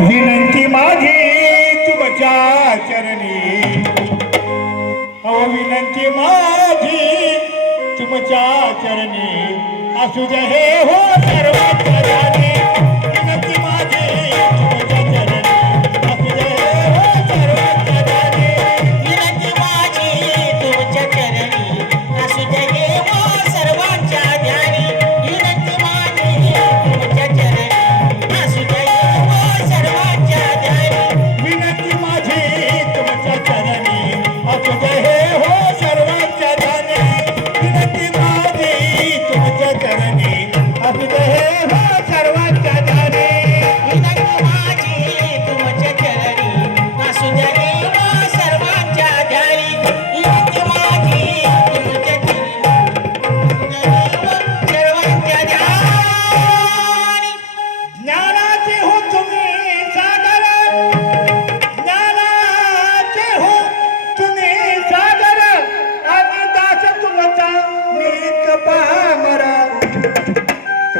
विनंती माझी तुमच्या चरणी. हो विनंती माझी तुमच्या चरणी. असू दे हे हो सर्वात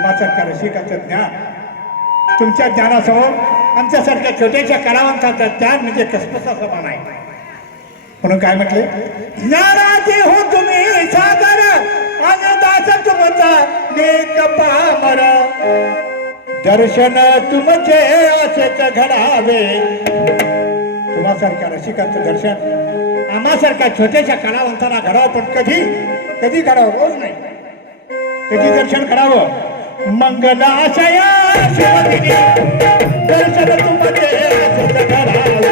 धर्मासारख्या रसिकाचं ज्ञान. तुमच्या ज्ञानासमोर आमच्यासारख्या छोट्याशा कलावंताचं ज्ञान म्हणजे कसपसा समान आहे. म्हणून काय म्हटले? ज्ञानाचे हो तुम्ही सादर आणि दास तुमचा नीत पामर. दर्शन तुमचे असेच घडावे. तुम्हासारख्या रसिकांचं दर्शन आम्हासारख्या छोट्याशा कलावंतांना घडावं पण कधी कधी घडावं रोज नाही. कधी दर्शन घडावं मंगलाशया शिवदिनी दर्शन तुमचे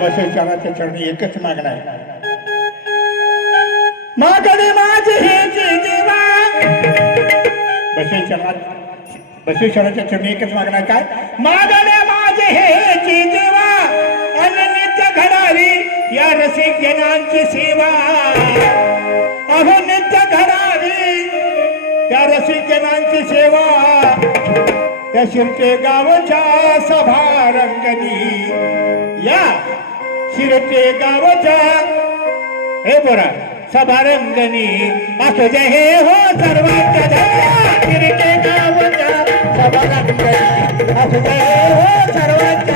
बसेश्वराच्या चरणी एकच मागणं आहे. मागणे माझी ही चरणी एकच मागणं आहे काय? मागणे माझे हे या रसिक जनांची सेवा. अहो नित्य घडावी या रसिक जनांची सेवा. त्या शिरके गावच्या सभा रंगणी या शिरके गावच्या हे बोरा सभा रंगणी असू दे हे हो सर्वांच्या धन्या शिरके गावच्या सभा रंगणी असू हो सर्वांच्या